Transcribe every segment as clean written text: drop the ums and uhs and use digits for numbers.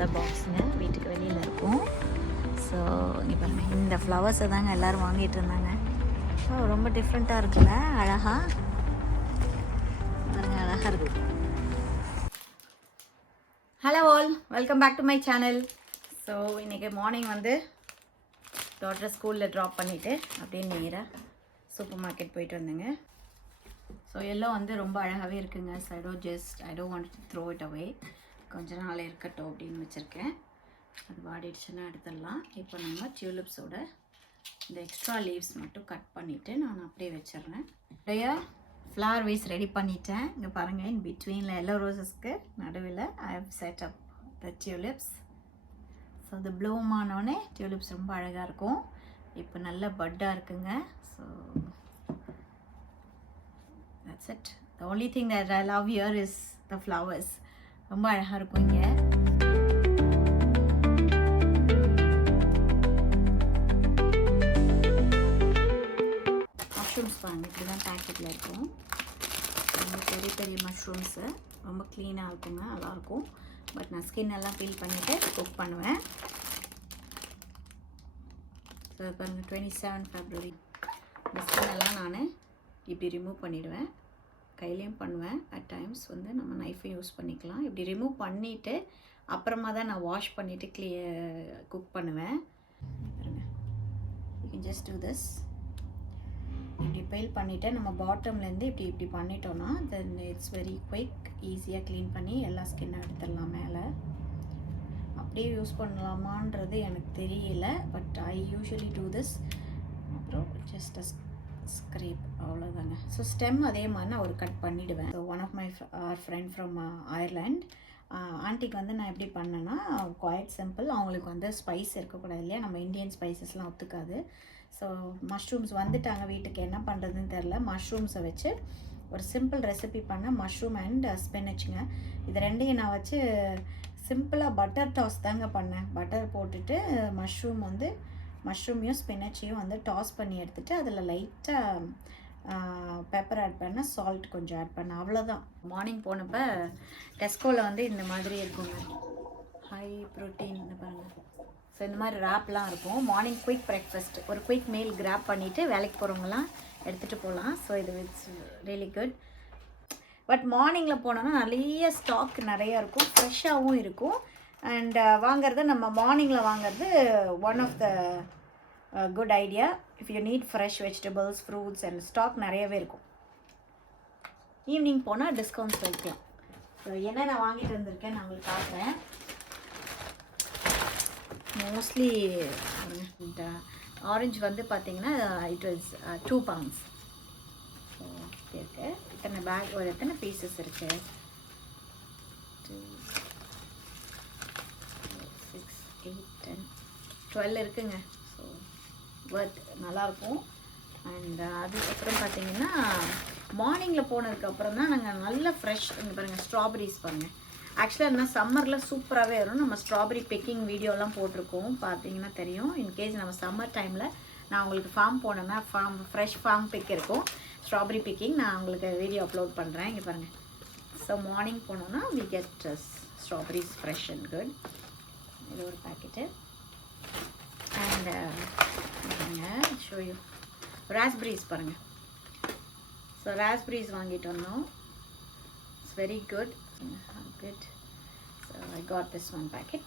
ஃப்ளவர்ஸோட பாக்ஸுங்க வீட்டுக்கு வெளியில் இருக்கும். ஸோ இங்கே பாருங்கள், இந்த ஃப்ளவர்ஸை தாங்க எல்லோரும் வாங்கிட்டு இருந்தாங்க. ஸோ ரொம்ப டிஃப்ரெண்ட்டாக இருக்குல்ல, அழகாக பாருங்கள், அழகாக இருக்குது. Hello all, welcome back to my channel. So இன்றைக்கி மார்னிங் வந்து டாட்டர் ஸ்கூலில் ட்ராப் பண்ணிவிட்டு அப்படியே நேராக சூப்பர் மார்க்கெட் போயிட்டு வந்தேங்க. ஸோ எல்லாம் வந்து ரொம்ப அழகாகவே இருக்குங்க. So I don't want to throw it away, கொஞ்ச நாள் இருக்கட்டும் அப்படின்னு வச்சுருக்கேன். அது வாடிடுச்சுன்னா எடுத்துடலாம். இப்போ நம்ம டியூலிப்ஸோட இந்த எக்ஸ்ட்ரா லீவ்ஸ் மட்டும் கட் பண்ணிவிட்டு நான் அப்படியே வச்சிடுறேன். நிறைய ஃப்ளவர் வேஸ் ரெடி பண்ணிட்டேன். இங்கே பாருங்கள், இன் பிட்வீனில் எல்லோ ரோஸஸ்க்கு நடுவில் I have set up the tulips. So அது ப்ளூம் ஆனோடனே டியூலிப்ஸ் ரொம்ப அழகாக இருக்கும். இப்போ நல்ல பட்டாக இருக்குங்க. So that's it. The only thing that I love here is the flowers. ரொம்ப அழகாக இருக்கும் இங்கே. மஷ்ரூம்ஸ் பாருங்க, இப்படி தான் பேக்கெட்டில் இருக்கும். ரொம்ப பெரிய பெரிய மஷ்ரூம்ஸு, ரொம்ப க்ளீனாக இருக்குங்க, நல்லாயிருக்கும். பட் நான் ஸ்கின் எல்லாம் பீல் பண்ணிவிட்டு குக் பண்ணுவேன். ஸோ பாருங்கள், 27 February இந்த ஸ்கின் எல்லாம் நான் இப்படி ரிமூவ் பண்ணிவிடுவேன். கையிலையும் பண்ணுவேன். அட் டைம்ஸ் வந்து நம்ம நைஃபை யூஸ் பண்ணிக்கலாம். இப்படி ரிமூவ் பண்ணிவிட்டு அப்புறமா தான் நான் வாஷ் பண்ணிவிட்டு குக் பண்ணுவேன். You can just do this. இப்படி பெயில் பண்ணிவிட்டு நம்ம பாட்டம்லேருந்து இப்படி பண்ணிட்டோன்னா தென் இட்ஸ் வெரி குயிக். ஈஸியாக க்ளீன் பண்ணி எல்லா ஸ்கின்னை எடுத்துடலாம் மேலே. அப்படியே யூஸ் பண்ணலாமான்றது எனக்கு தெரியல, but I usually do this. அப்புறம் ஜஸ்ட் ஸ்க்ரேப், அவ்வளோதாங்க. ஸோ ஸ்டெம் அதே மாதிரி நான் ஒரு கட் பண்ணிவிடுவேன். So one of my friend from Ireland ஆண்டிக்கு வந்து நான் எப்படி பண்ணேன்னா, குவைட் சிம்பிள். அவங்களுக்கு வந்து ஸ்பைஸ் இருக்கக்கூடாது இல்லையா, நம்ம இந்தியன் ஸ்பைசஸ்லாம் ஒத்துக்காது. ஸோ மஷ்ரூம்ஸ் வந்துட்டாங்க வீட்டுக்கு, என்ன பண்ணுறதுன்னு தெரில. மஷ்ரூம்ஸை வச்சு ஒரு சிம்பிள் ரெசிபி பண்ணேன். மஷ்ரூம் அண்ட் ஸ்பினச்சுங்க. இது ரெண்டையும் நான் வச்சு சிம்பிளாக பட்டர் டாஸ் தாங்க பண்ணேன். பட்டர் போட்டுட்டு மஷ்ரூமையும் ஸ்பினச்சையும் வந்து டாஸ் பண்ணி எடுத்துகிட்டு அதில் லைட்டாக பெப்பர் ஆட் பண்ணேன், சால்ட் கொஞ்சம் ஆட் பண்ணேன், அவ்வளோதான். மார்னிங் போனப்போ டெஸ்கோவில் வந்து இந்த மாதிரி இருக்குங்க, ஹை ப்ரோட்டீன் பாருங்கள். ஸோ இந்த மாதிரி ரேப்லாம் இருக்கும். மார்னிங் குயிக் பிரேக்ஃபாஸ்ட், ஒரு குயிக் மீல் கிராப் பண்ணிவிட்டு வேலைக்கு போகிறவங்களாம் எடுத்துகிட்டு போகலாம். ஸோ இது இட்ஸ் ரியலி குட். பட் மார்னிங்கில் போனோன்னா நிறைய ஸ்டாக் நிறையா இருக்கும், ஃப்ரெஷ்ஷாகவும் இருக்கும். அண்ட் வாங்கிறது நம்ம மார்னிங்கில் வாங்கிறது one of the good idea. If you need fresh vegetables, fruits and stock நிறையவே இருக்கும். ஈவினிங் போனால் டிஸ்கவுண்ட்ஸ் வைக்கலாம். ஸோ என்ன நான் வாங்கிட்டு வந்திருக்கேன் நான் உங்களுக்கு காட்டுறேன். மோஸ்ட்லி இந்த ஆரஞ்சு வந்து பார்த்திங்கன்னா இட் வாஸ் 2 pounds. ஸோ இருக்குது. எத்தனை பேக், ஒரு எத்தனை பீசஸ் இருக்குது, 2, 6, 8, 10, 12 இருக்குங்க. ஸோ ஒர்த், நல்லாயிருக்கும். அண்ட் அதுக்கப்புறம் பார்த்திங்கன்னா மார்னிங்கில் போனதுக்கப்புறம் தான் நாங்கள் நல்ல ஃப்ரெஷ், இங்கே பாருங்கள் ஸ்ட்ராபெரிஸ் பாருங்கள். ஆக்சுவலாக என்ன சம்மரில் சூப்பராகவே வரும். நம்ம ஸ்ட்ராபெரி பிக்கிங் வீடியோலாம் போட்டிருக்கோம், பார்த்தீங்கன்னா தெரியும். இன்கேஸ் நம்ம சம்மர் டைமில் நான் உங்களுக்கு ஃபார்ம் போனேன்னா ஃப்ரெஷ் ஃபார்ம் பிக் இருக்கும், ஸ்ட்ராபெரி பிக்கிங், நான் உங்களுக்கு வீடியோ அப்லோட் பண்ணுறேன். இங்கே பாருங்கள். ஸோ மார்னிங் போனோன்னா we get strawberries fresh and good. இது ஒரு பேக்கெட்டு. அண்ட் பாருங்கள், ஷோயூ ராஸ்பெரிஸ் பாருங்கள். ஸோ ராஸ்பெரிஸ் வாங்கிட்டு வந்தோம். It's very good. Good. So I got this one packet.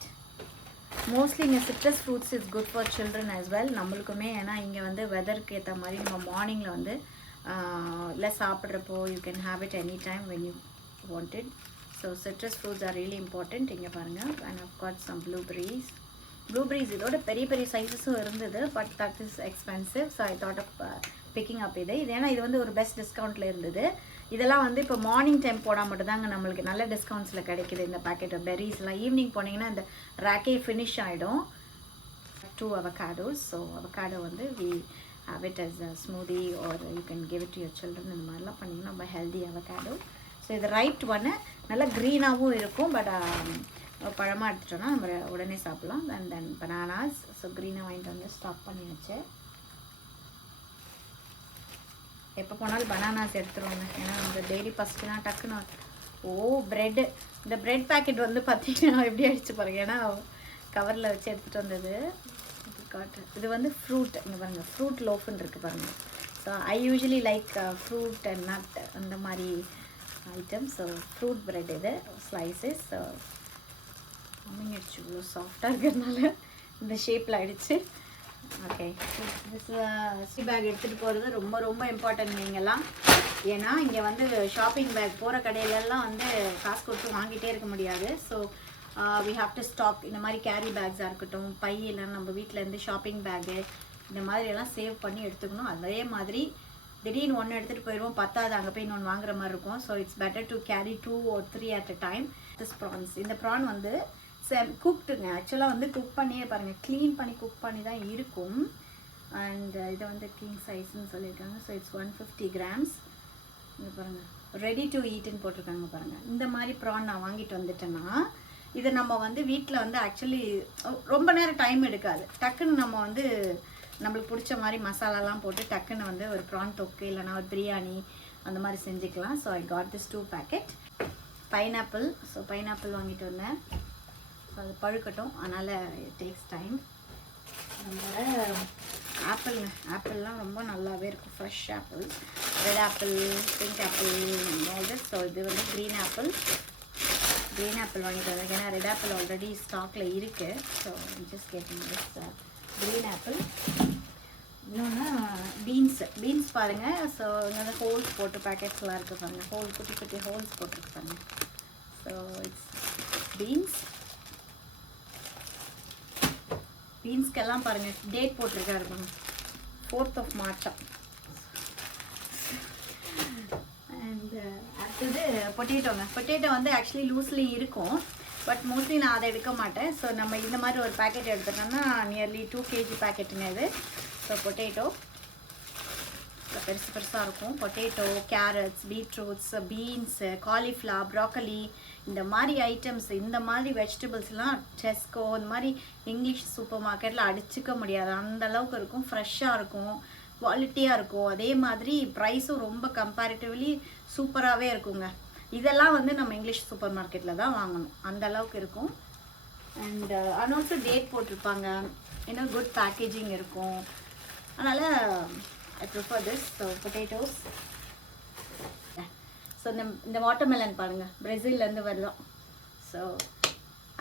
Mostly in citrus fruits is good for children as well. நம்மளுக்குமே ஏன்னா இங்கே வந்து வெதருக்கு ஏற்ற மாதிரி நம்ம மார்னிங்கில் வந்து இல்லை சாப்பிட்றப்போ you can have it anytime when you want it. So citrus fruits are really important. இங்கே பாருங்கள். And I've got some blueberries. இதோட பெரிய பெரிய சைஸஸும் இருந்தது, but that is expensive. So I thought of picking up இது ஏன்னா இது வந்து ஒரு பெஸ்ட் டிஸ்கவுண்ட்டில் இருந்தது. இதெல்லாம் வந்து இப்போ மார்னிங் டைம் போனால் மட்டும்தாங்க நம்மளுக்கு நல்ல டிஸ்கவுண்ட்ஸில் கிடைக்கிது. இந்த பேக்கெட் ஆஃப் பெர்ரிஸ்லாம் ஈவினிங் போனீங்கன்னா இந்த ரேக்கே ஃபினிஷ் ஆகிடும். 2 avocados. ஸோ அவகாடோ வந்து we have it as a smoothie or you can give it to your children. இந்த மாதிரிலாம் பண்ணிங்கன்னா ரொம்ப ஹெல்தி அவகாடோ. ஸோ இது ரைட் ஒன்று, நல்லா க்ரீனாகவும் இருக்கும். பட் பழமாக எடுத்துட்டோன்னா நம்ம உடனே சாப்பிட்லாம். And then bananas. ஸோ க்ரீனாக வாங்கிட்டு வந்து ஸ்டாப் பண்ணி வச்சு எப்போ போனாலும் பனானாஸ் எடுத்துருவாங்க. ஏன்னா நம்ம டெய்லி ஃபஸ்ட்டுனா டக்குன்னு ப்ரெட்டு இந்த பிரெட் பேக்கெட் வந்து பார்த்தீங்கன்னா எப்படி அடிச்சு பாருங்க, ஏன்னா கவரில் வச்சு எடுத்துகிட்டு வந்தது. இது வந்து ஃப்ரூட், இங்கே பாருங்கள் ஃப்ரூட் லோஃப்னு இருக்குது பாருங்கள். So I usually like fruit and nut அந்த மாதிரி ஐட்டம்ஸ். ஸோ ஃப்ரூட் பிரெட் இது ஸ்லைசஸ். ஸோ அம்மிங்கடிச்சு இவ்வளோ சாஃப்டாக இருக்கிறதுனால இந்த ஷேப்பில் ஆகிடுச்சு. ஓகே, பேக் எடுத்துகிட்டு போகிறது ரொம்ப ரொம்ப இம்பார்ட்டன்ட் நீங்கள்லாம். ஏன்னா இங்கே வந்து ஷாப்பிங் பேக் போகிற கடையிலெல்லாம் வந்து காசு கொடுத்து வாங்கிட்டே இருக்க முடியாது. So we have to stock இந்த மாதிரி கேரி பேக்ஸாக இருக்கட்டும், பை இல்லைன்னா நம்ம வீட்டிலேருந்து ஷாப்பிங் பேக்கு இந்த மாதிரியெல்லாம் சேவ் பண்ணி எடுத்துக்கணும். அதே மாதிரி திடீர்னு ஒன்று எடுத்துகிட்டு போயிடுவோம், பத்தாவது அங்கே போய் இன்னொன்று வாங்குற மாதிரி இருக்கும். So it's better to carry 2 or 3 at a time. This prawns, இந்த ப்ரான் வந்து குக்டுங்க. ஆக்சுவலாக வந்து குக் பண்ணியே பாருங்கள், க்ளீன் பண்ணி குக் பண்ணி தான் இருக்கும். அண்ட் இதை வந்து கிங் சைஸ்ன்னு சொல்லியிருக்காங்க. So it's 150 grams. இங்கே பாருங்கள் ரெடி டு ஈட்டுன்னு போட்டிருக்காங்க பாருங்கள். இந்த மாதிரி ப்ரான் நான் வாங்கிட்டு வந்துட்டேன்னா இதை நம்ம வந்து வீட்டில் வந்து ஆக்சுவலி ரொம்ப நேரம் டைம் எடுக்காது. டக்குன்னு நம்ம வந்து நம்மளுக்கு பிடிச்ச மாதிரி மசாலாலாம் போட்டு டக்குன்னு வந்து ஒரு ப்ரான் தொக்கு இல்லைனா ஒரு பிரியாணி அந்த மாதிரி செஞ்சுக்கலாம். So I got this 2 packet. Pineapple, so pineapple வாங்கிட்டு வந்தேன். ஸோ அது பழுக்கட்டும், அதனால் இட் டேக்ஸ் டைம். நம்மளோட ஆப்பிள்ங்க, ஆப்பிள்லாம் ரொம்ப நல்லாவே இருக்கும். Fresh apple, red apple, pink apple all. So இது வந்து க்ரீன் ஆப்பிள் வாங்கிட்டு வந்தேன். ஏன்னா ரெட் ஆப்பிள் ஆல்ரெடி ஸ்டாக்கில் இருக்குது. So just gating this green apple. இன்னொன்று பீன்ஸ் பாருங்கள். ஸோ இங்கே வந்து ஹோல்ஸ் போட்டு பேக்கெட்ஸ்லாம் இருக்குது பாருங்கள், குட்டி குட்டி ஹோல்ஸ் போட்டுருக்கு பாருங்கள். ஸோ இட்ஸ் பீன்ஸ்க்கெல்லாம் பாருங்கள் டேட் போட்டிருக்காரு பாருங்கள், 4th of March. அண்ட் அடுத்தது பொட்டேட்டோ வந்து ஆக்சுவலி லூஸ்லி இருக்கும், பட் மோஸ்ட்லி நான் அதை எடுக்க மாட்டேன். ஸோ நம்ம இந்த மாதிரி ஒரு பேக்கெட் எடுத்துட்டோம்னா நியர்லி 2 kg பேக்கெட்டுங்க இது. ஸோ பொட்டேட்டோ பெருசாக இருக்கும். Potato, carrots, beetroots, beans, cauliflower, broccoli இந்த மாதிரி ஐட்டம்ஸ், இந்த மாதிரி வெஜிடபிள்ஸ்லாம் டெஸ்கோ இந்த மாதிரி இங்கிலீஷ் சூப்பர் மார்க்கெட்டில் அடிச்சுக்க முடியாது. அந்த அளவுக்கு இருக்கும், ஃப்ரெஷ்ஷாக இருக்கும், குவாலிட்டியாக இருக்கும். அதே மாதிரி ப்ரைஸும் ரொம்ப கம்பேரிட்டிவ்லி சூப்பராகவே இருக்குங்க. இதெல்லாம் வந்து நம்ம இங்கிலீஷ் சூப்பர் மார்க்கெட்டில் தான் வாங்கணும், அந்த அளவுக்கு இருக்கும். அண்ட் ஆல்சோ டேட் போட்டிருப்பாங்க, இன்னும் குட் பேக்கேஜிங் இருக்கும். அதனால் I prefer this. So potatoes. So இந்த வாட்டர்மெலன் பாருங்கள், பிரேசில்லேருந்து வருதோம். ஸோ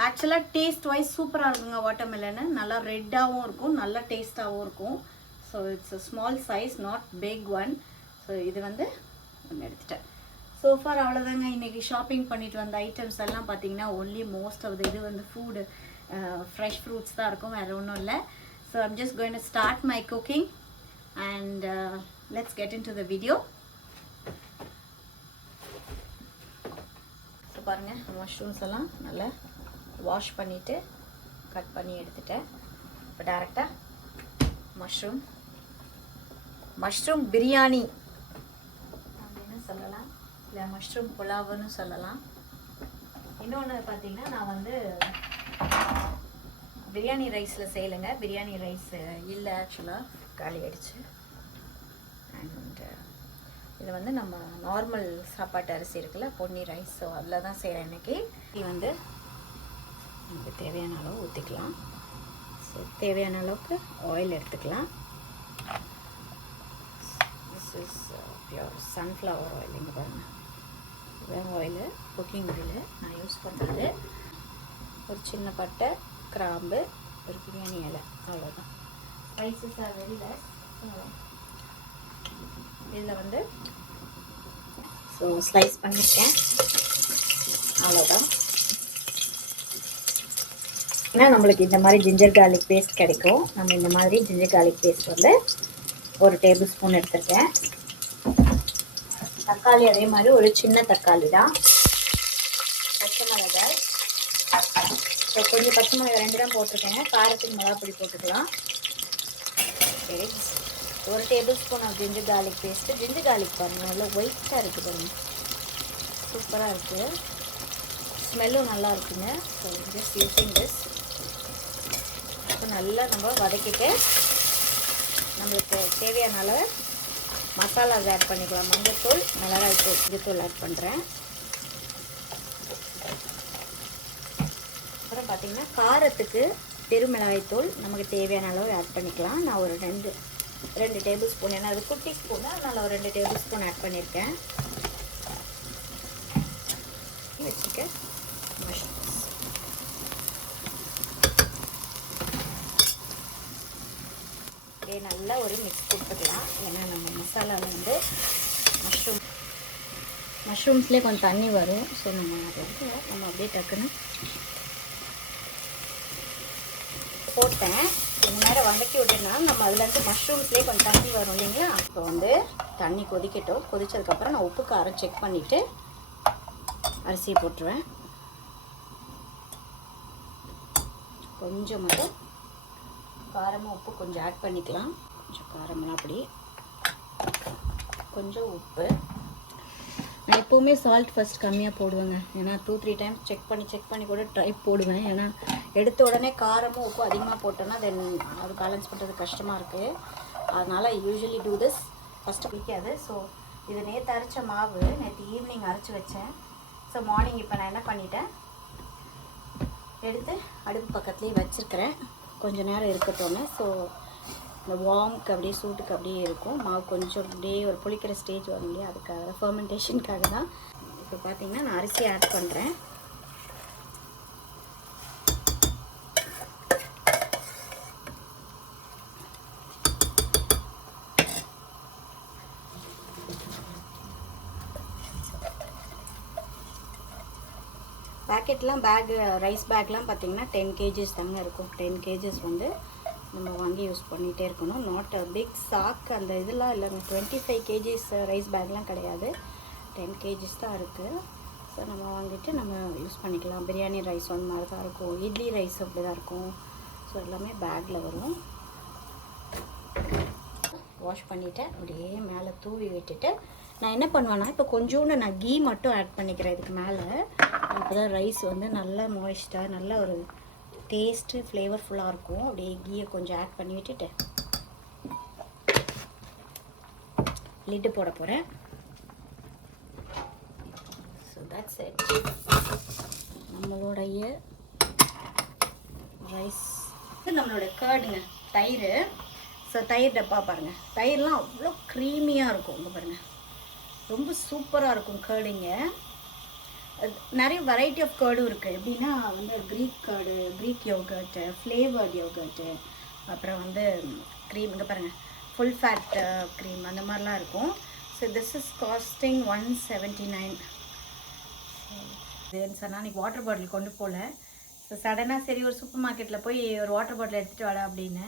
ஆக்சுவலாக டேஸ்ட் வைஸ் சூப்பராக இருக்குங்க. வாட்டர்மெலனு நல்லா ரெட்டாகவும் இருக்கும், நல்லா டேஸ்ட்டாகவும் இருக்கும். So it's a small size, not big one. So இது வந்து ஒன்று எடுத்துட்டேன். ஸோ ஃபார் அவ்வளோதாங்க. இன்றைக்கி ஷாப்பிங் பண்ணிட்டு வந்த ஐட்டம்ஸ் எல்லாம் பார்த்தீங்கன்னா ஒன்லி மோஸ்ட் ஆஃப் இது வந்து ஃபுட்டு, ஃப்ரெஷ் ஃப்ரூட்ஸ் தான் இருக்கும், வேறு ஒன்றும் இல்லை. So I'm just going to start my cooking and let's get into the video. So பாருங்கள், மஷ்ரூம்ஸ் எல்லாம் நல்லா வாஷ் பண்ணிவிட்டு கட் பண்ணி எடுத்துட்டேன். இப்போ டேரெக்டாக மஷ்ரூம் பிரியாணி அப்படின்னு சொல்லலாம், இல்லை மஷ்ரூம் புலாவுன்னு சொல்லலாம். இன்னொன்று பார்த்தீங்கன்னா நான் வந்து பிரியாணி ரைஸில் செய்யலைங்க. பிரியாணி ரைஸ் இல்லை, ஆக்சுவலாக காலி ஆகிடுச்சு. அண்ட் இது வந்து நம்ம நார்மல் சாப்பாட்டு அரிசி இருக்குல்ல, பொன்னி ரைஸ். ஸோ அதில் தான் செய்கிறேன் இன்றைக்கி. இது வந்து நமக்கு தேவையான அளவு ஊற்றிக்கலாம். ஸோ தேவையான அளவுக்கு ஆயில் எடுத்துக்கலாம். This is pure sunflower oil. இங்கே பாருங்கள், இதுதான் ஆயிலு, குக்கிங் ஆயிலு நான் யூஸ் பண்ணுறது. ஒரு சின்ன பட்டை, கிராம்பு, ஒரு பிரியாணி இலை, அவ்வளோதான். Spices are very less. இதில் வந்து ஸோ ஸ்லைஸ் பண்ணியிருக்கேன், அவ்வளோதான். ஏன்னா நம்மளுக்கு இந்த மாதிரி ஜிஞ்சர் கார்லிக் பேஸ்ட் கிடைக்கும். நம்ம இந்த மாதிரி ஜிஞ்சர் கார்லிக் பேஸ்ட் வந்து 1 டேபிள் ஸ்பூன் எடுத்துருக்கேன். தக்காளி அதே மாதிரி ஒரு சின்ன தக்காளி தான். பச்சை மிளகாய், ஸோ கொஞ்சம் பச்சை மிளகாய் 2 தான் போட்டிருக்கேங்க. காரத்துக்கு மிளகாப்பொடி போட்டுக்கலாம். சரி, 1 tablespoon of ginger garlic paste. Ginger garlic பாருங்கள், நல்லா ஒயிட்டாக இருக்குது பாருங்கள், சூப்பராக இருக்குது, ஸ்மெல்லும் நல்லா இருக்குங்க. So just using this. இப்போ நல்லா நம்ம வதக்கிட்டு நம்மளுக்கு தேவையான அளவு மசாலாஸ் ஆட் பண்ணிக்கலாம். மஞ்சள்தூள், மிளகாய்த்தூள், இதுத்தூள் ஆட் பண்ணுறேன். பார்த்திங்கன்னா காரத்துக்கு பெருமிளகாய்த்தூள் நமக்கு தேவையான அளவு ஆட் பண்ணிக்கலாம். நான் ஒரு ரெண்டு டேபிள் ஸ்பூன், ஏன்னா அது குட்டி ஸ்பூனு, அதனால் ஒரு 2 டேபிள் ஸ்பூன் ஆட் பண்ணியிருக்கேன். வச்சுக்க மஷ்ரூம்ஸ் நல்லா ஒரு மிக்ஸ் கொடுத்துக்கலாம். ஏன்னா நம்ம மசாலாவில் வந்து மஷ்ரூம்ஸ்லேயே கொஞ்சம் தண்ணி வரும். ஸோ நம்ம அதை வந்து நம்ம அப்படியே டக்குன்னு போட்டேன். இந்த மாதிரி வதக்கி விட்டோம்னா நம்ம அதுலேருந்து மஷ்ரூம்ஸ்லேயே கொஞ்சம் தண்ணி வரும் இல்லைங்களா. இப்போ வந்து தண்ணி கொதிக்கட்டும். கொதிச்சதுக்கப்புறம் நான் உப்பு காரம் செக் பண்ணிவிட்டு அரிசியை போட்டுருவேன். கொஞ்சம் மட்டும் காரமாக உப்பு கொஞ்சம் ஆட் பண்ணிக்கலாம். கொஞ்சம் காரமெல்லாம் அப்படி கொஞ்சம் உப்பு. நான் எப்போவுமே சால்ட் ஃபஸ்ட் கம்மியாக போடுவேங்க. ஏன்னா 2-3 டைம்ஸ் செக் பண்ணி கூட ட்ரை போடுவேன். ஏன்னா எடுத்த உடனே காரமும் உப்பு அதிகமாக போட்டோன்னா தென் அது பேலன்ஸ் பண்ணுறது கஷ்டமாக இருக்குது. அதனால் யூஸ்வலி டூ திஸ் ஃபஸ்ட்டு பிடிக்காது. ஸோ இது நேற்று அரைச்ச மாவு நேற்று ஈவினிங் அரைச்சி வச்சேன். ஸோ மார்னிங் இப்போ நான் என்ன பண்ணிட்டேன், எடுத்து அடுப்பு பக்கத்துலேயே வச்சுருக்கிறேன். கொஞ்சம் நேரம் இருக்கட்டோன்னு. ஸோ இந்த வார்முக்கு அப்படியே சூட்டுக்கு அப்படியே இருக்கும். மாவு கொஞ்சம் அப்படியே ஒரு புளிக்கிற ஸ்டேஜ் வரும் இல்லையா, அதுக்காக ஃபர்மெண்டேஷனுக்காக தான். இப்போ பார்த்தீங்கன்னா நான் அரிசி ஆட் பண்ணுறேன். பேக்கெட்லாம் ரைஸ் பேக்லாம் பார்த்திங்கன்னா 10 kgs தாங்க இருக்கும். 10 kgs வந்து நம்ம வாங்கி யூஸ் பண்ணிகிட்டே இருக்கணும். நாட் அ பிக் சாக் அந்த இதெல்லாம் இல்லைங்க. 25 kgs ரைஸ் பேக்லாம் கிடையாது, 10 kgs தான் இருக்குது. ஸோ நம்ம வாங்கிட்டு நம்ம யூஸ் பண்ணிக்கலாம். பிரியாணி ரைஸ் அந்த மாதிரி தான் இருக்கும், இட்லி ரைஸ் அப்படி தான் இருக்கும். ஸோ எல்லாமே பேக்கில் வரும். வாஷ் பண்ணிவிட்டு அப்படியே மேலே தூவி விட்டுட்டு நான் என்ன பண்ணுவேன்னா, இப்போ கொஞ்சோண்டு நான் கீ மட்டும் ஆட் பண்ணிக்கிறேன் இதுக்கு மேலே. அப்போ தான் ரைஸ் வந்து நல்லா மாய்ஸ்டாக நல்லா ஒரு டேஸ்ட்டு ஃப்ளேவர்ஃபுல்லாக இருக்கும். அப்படியே கீயை கொஞ்சம் ஆட் பண்ணி விட்டுட்டு லிட்டு போட போகிறேன். So that's it. நம்மளுடைய ரைஸ் நம்மளோட கர்டுங்க, தயிர். ஸோ தயிர் டப்பா பாருங்கள், தயிர்லாம் அவ்வளோ க்ரீமியாக இருக்கும். இங்கே பாருங்கள், ரொம்ப சூப்பராக இருக்கும் கர்டுங்க. நிறைய வெரைட்டி ஆஃப் கர்டும் இருக்குது. எப்படின்னா வந்து க்ரீக் யோகர்ட்டு, ஃப்ளேவர்ட் யோகர்ட்டு, அப்புறம் வந்து க்ரீம். இங்கே பாருங்கள், ஃபுல் ஃபேட் க்ரீம் அந்த மாதிரிலாம் இருக்கும். So this is costing 179. இதுன்னு சொன்னால் அன்றைக்கி வாட்டர் பாட்டில் கொண்டு போகல. ஸோ சடனாக சரி ஒரு சூப்பர் மார்க்கெட்டில் போய் ஒரு வாட்டர் பாட்டில் எடுத்துகிட்டு வாடா அப்படின்னு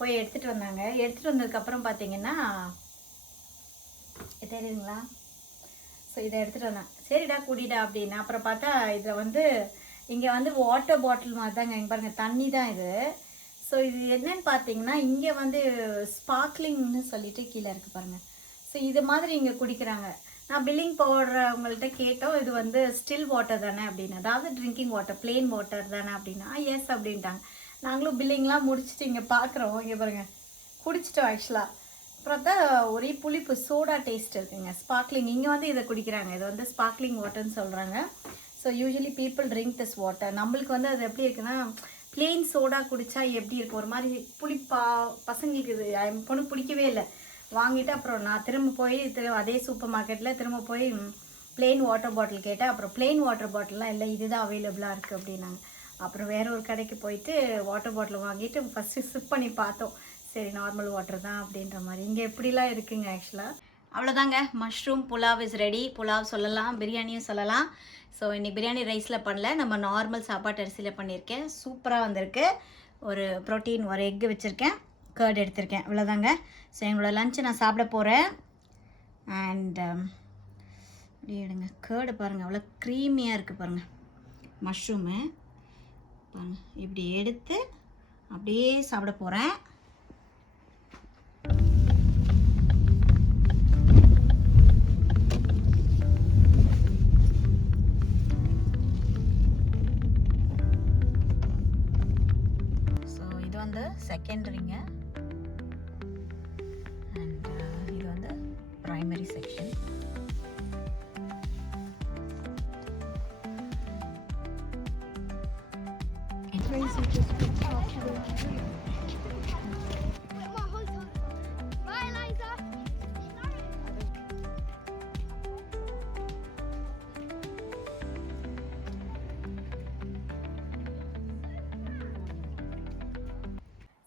போய் எடுத்துகிட்டு வந்தாங்க. எடுத்துகிட்டு வந்ததுக்கப்புறம் பார்த்தீங்கன்னா தெரியுதுங்களா, ஸோ இதை எடுத்துகிட்டு வந்தேன். சரிடா குடிடா அப்படின்னு. அப்புறம் பார்த்தா இதில் வந்து இங்கே வந்து வாட்டர் பாட்டில் மாதிரி தாங்க. இங்கே பாருங்கள், தண்ணி தான் இது. ஸோ இது என்னன்னு பார்த்தீங்கன்னா இங்கே வந்து ஸ்பார்க்லிங்னு சொல்லிட்டு கீழே இருக்குது பாருங்கள். ஸோ இது மாதிரி இங்கே குடிக்கிறாங்க. நான் பில்லிங் போடுறவங்கள்ட்ட கேட்டோம், இது வந்து ஸ்டில் வாட்டர் தானே அப்படின்னு, அதாவது ட்ரிங்கிங் வாட்டர், பிளெயின் வாட்டர் தானே அப்படின்னா எஸ் அப்படின்ட்டாங்க. நாங்களும் பில்லிங்லாம் முடிச்சுட்டு இங்கே பார்க்குறோம். இங்கே பாருங்கள், குடிச்சிட்டோம் ஆக்சுவலாக. அப்புறம் தான் ஒரே புளிப்பு சோடா டேஸ்ட் இருக்குங்க. ஸ்பார்க்லிங் இங்கே வந்து இதை குடிக்கிறாங்க. இது வந்து ஸ்பார்க்லிங் வாட்டர்னு சொல்கிறாங்க. So usually people drink this water. நம்மளுக்கு வந்து அது எப்படி இருக்குன்னா, பிளெயின் சோடா குடித்தா எப்படி இருக்கும், ஒரு மாதிரி புளிப்பா. பசங்களுக்கு இது என் பொண்ணு பிடிக்கவே இல்லை. வாங்கிட்டு அப்புறம் நான் திரும்ப போய் அதே சூப்பர் மார்க்கெட்டில் திரும்ப போய் பிளெயின் வாட்டர் பாட்டில் கேட்டேன். அப்புறம் பிளெயின் வாட்டர் பாட்டில்லாம் இல்லை, இதுதான் அவைலபிளாக இருக்குது அப்படின்னாங்க. அப்புறம் வேற ஒரு கடைக்கு போயிட்டு வாட்டர் பாட்டில் வாங்கிட்டு ஃபஸ்ட்டு சிப் பண்ணி பார்த்தோம். சரி நார்மல் வாட்டர் தான் அப்படின்ற மாதிரி. இங்கே எப்படிலாம் இருக்குங்க ஆக்சுவலாக. அவ்வளோதாங்க, mushroom pulao is ready. Pulao சொல்லலாம், பிரியாணியும் சொல்லலாம். ஸோ இன்றைக்கி பிரியாணி ரைஸில் பண்ணல, நம்ம நார்மல் சாப்பாட்டு அரிசியில் பண்ணியிருக்கேன். சூப்பராக வந்திருக்கு. ஒரு ப்ரோட்டீன், ஒரு எக்கு வச்சுருக்கேன், கர்ட் எடுத்திருக்கேன். இவ்வளோதாங்க. ஸோ எங்களோட லஞ்சை நான் சாப்பிட போகிறேன். அண்ட் அப்படியே எடுங்க, கர்டு பாருங்கள் அவ்வளோ க்ரீமியாக இருக்குது பாருங்கள். மஷ்ரூமு பாருங்கள், இப்படி எடுத்து அப்படியே சாப்பிட போகிறேன். செகண்டரிங்க அண்ட் இது வந்து primary section. Bye, Eliza.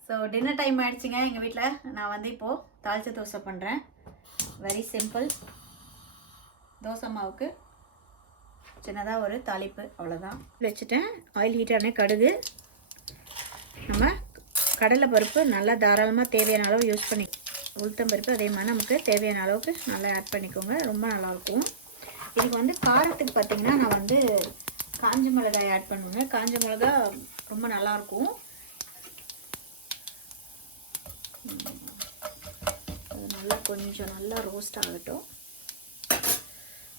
So dinner time ஆகிடுச்சிங்க எங்கள் வீட்டில். நான் வந்து இப்போது தாளிச்ச தோசை பண்ணுறேன். Very simple. தோசை மாவுக்கு சின்னதாக ஒரு தாளிப்பு, அவ்வளோதான். வச்சுட்டேன். ஆயில் ஹீட் ஆனே கடுகு, நம்ம கடலை பருப்பு நல்லா தாராளமாக தேவையான அளவு யூஸ் பண்ணி, உளுத்தம் பருப்பு அதே மாதிரி நமக்கு தேவையான அளவுக்கு நல்லா ஆட் பண்ணிக்கோங்க. ரொம்ப நல்லாயிருக்கும். இதுக்கு வந்து காரத்துக்கு பார்த்திங்கன்னா நான் வந்து காஞ்ச மிளகாய் ஆட் பண்ணுவேங்க. காஞ்ச மிளகா ரொம்ப நல்லாயிருக்கும். அது நல்லா கொஞ்சம் நல்லா ரோஸ்ட் ஆகட்டும்.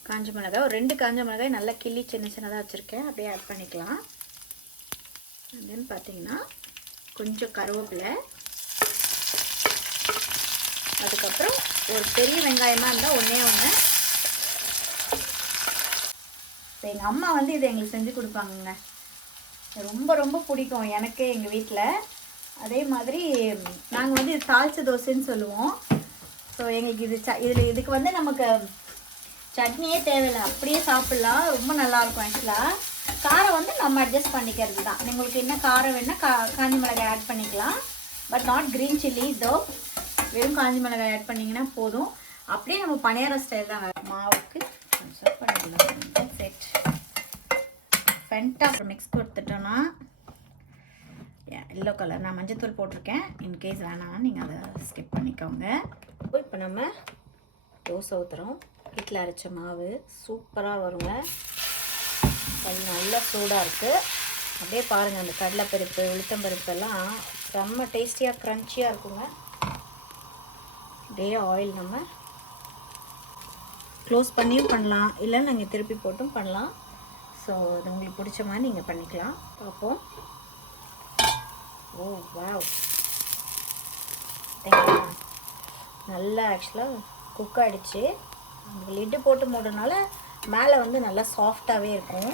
காஞ்ச மிளகாய் ஒரு 2 காஞ்ச மிளகாய் நல்லா கிள்ளி சின்ன சின்னதாக வச்சுருக்கேன், அப்படியே ஆட் பண்ணிக்கலாம். தென் பார்த்தீங்கன்னா கொஞ்சம் கருவேப்பிலை, அதுக்கப்புறம் ஒரு பெரிய வெங்காயமாக இருந்தால் ஒன்றே ஒன்று. எங்கள் அம்மா வந்து இதை எங்களுக்கு செஞ்சு கொடுப்பாங்கங்க. ரொம்ப ரொம்ப பிடிக்கும் எனக்கு எங்கள் வீட்டில். அதே மாதிரி நாங்கள் வந்து இது தாளிச்ச தோசைன்னு சொல்லுவோம். ஸோ எங்களுக்கு இதுக்கு வந்து நமக்கு சட்னியே தேவையில்லை, அப்படியே சாப்பிட்லாம். ரொம்ப நல்லாயிருக்கும். ஆக்சுவலாக காரம் வந்து நம்ம அட்ஜஸ்ட் பண்ணிக்கிறது தான். உங்களுக்கு என்ன காரம் வேணால் காஞ்சி மிளகாய் ஆட் பண்ணிக்கலாம். பட் நாட் க்ரீன் சில்லி தோ. வெறும் காஞ்சி மிளகாய் ஆட் பண்ணிங்கன்னா போதும். அப்படியே நம்ம பணியார ஸ்டைல் தான். மாவுக்கு பண்ணிக்கலாம். செட் ஃபென்டா மிக்ஸ் கொடுத்துட்டோன்னா எல்லோ கலர், நான் மஞ்சத்தூள் போட்டிருக்கேன். இன்கேஸ் வேணாம்னா நீங்கள் அதை ஸ்கிப் பண்ணிக்கோங்க. இப்போ நம்ம தோசை ஊற்றுறோம். வீட்டில் அரைச்ச மாவு சூப்பராக வருங்க. அது நல்லா சூடாக இருக்குது. அப்படியே பாருங்கள், அந்த கடலைப்பருப்பு உளுத்தம்பருப்பெல்லாம் செம்ம டேஸ்டியாக க்ரன்ச்சியாக இருக்குங்க. அப்படியே ஆயில் நம்ம க்ளோஸ் பண்ணியும் பண்ணலாம், இல்லை நாங்கள் திருப்பி போட்டும் பண்ணலாம். ஸோ அது உங்களுக்கு பிடிச்ச மாதிரி நீங்கள் பண்ணிக்கலாம். பார்ப்போம். ஓ வாவ், நல்லா ஆக்சுவலாக குக் ஆகிடுச்சு. லிட்டு போட்டு மூடுனால மேலே வந்து நல்லா சாஃப்டாகவே இருக்கும்.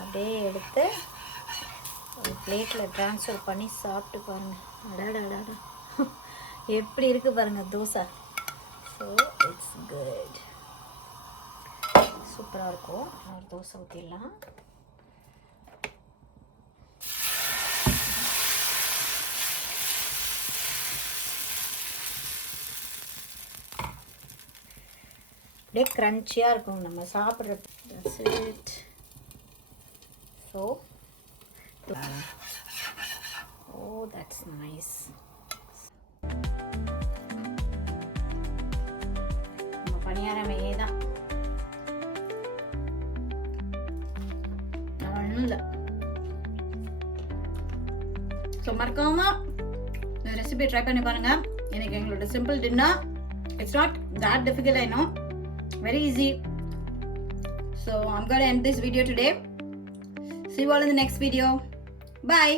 அப்படியே எடுத்து ஒரு பிளேட்டில் ட்ரான்ஸ்ஃபர் பண்ணி சாப்பிட்டு பாருங்கள். அடாடாடா எப்படி இருக்குது பாருங்கள் தோசை. ஸோ இட்ஸ் குட், சூப்பராக இருக்கும். ஒரு தோசை ஊற்றிடலாம். அப்படியே க்ரன்ச்சியாக இருக்கும் நம்ம சாப்பிட்ற. That's it. So oh that's nice. நம்ம பணியாரமே தான், ஒன்றும் இல்லை. ஸோ மறக்காமல் இந்த ரெசிபி ட்ரை பண்ணி பாருங்கள். எனக்கு எங்களோட simple dinner. It's not that difficult, I know. Very easy. So I'm gonna end this video today. See you all in the next video. Bye.